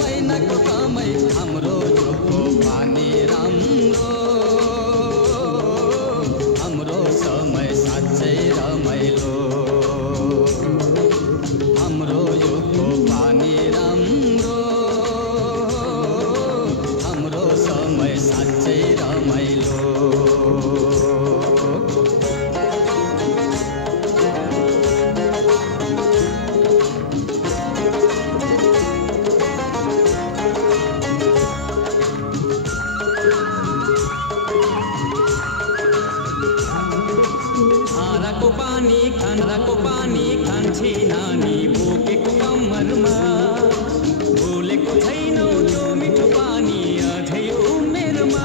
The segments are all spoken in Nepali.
महिनाको कमाई हाम्रो जोको पानी राम्रो हाम्रो समय साँच्चै रमाइलो हाम्रो जोको पानी राम्रो हाम्रो समय साँच्चै रमाइलो खानाको पानी खान्छे नानी बोकेको कम्मरमा भुलेको छैनौ त्यो मिठो पानी अझै उमेरमा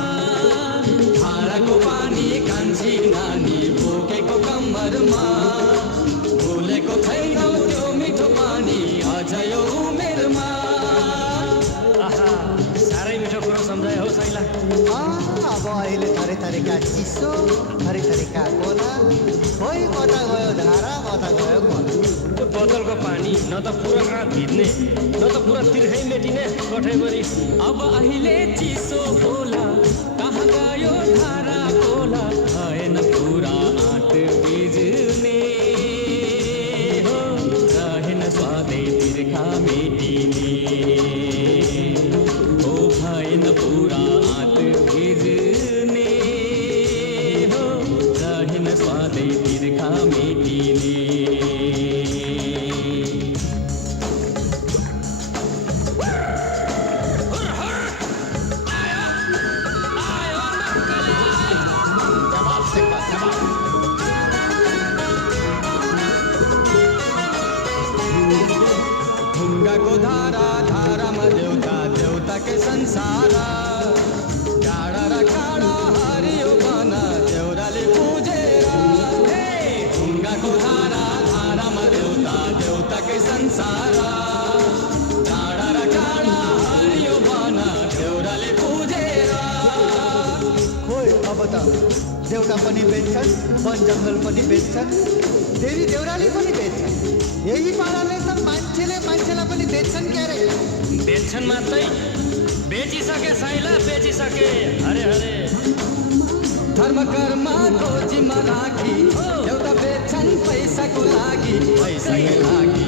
खानाको पानी खान्छे नानी बोकेको कम्मरमा भुलेको छैनौ त्यो मिठो पानी अझै उमेरमा आहा साह्रै मिठो कुरो सम्झाए हो साइला अब अहिले थरी थरीका चिसो थरी थरीका कोला खोइ कता गयो धारा कता गयो खोला त्यो बोतलको पानी न त पुरा आँट भिज्ने न त पुरा तिर्खै मेटिने कठैभरि अब अहिले चिसो होला कहाँ गयो धारा खोला भएन पुरा आँट भिज्ने हो रहेन स्वादै तिर्खा मेटिने हो भएन पुरा आँट भिज्ने हो रहेन स्वादै तिर्खा मेटिने ढुङ्गाको धारा धारामा देउता देउताकै संसार डाँडा र काँडा हरियो बन देउराले पुजेर ढुङ्गाको धारा धारामा देउता देउताकै संसार डाँडा र काँडा हरियो बन देउराले पुजेर खोइ अब त देउता पनि बेच्छन् वन जङ्गल पनि बेच्छन् देवी देउराली पनि बेच्छन् यही पाराले त मान्छेले मान्छेलाई पनि बेच्छन् क्यारे बेच्छन् मात्रै बेचिसके साइला बेचिसके हरे हरे धर्म कर्मको जिम्मा राखी एउटा बेच्छन् पैसाको लागि पैसाकै लागि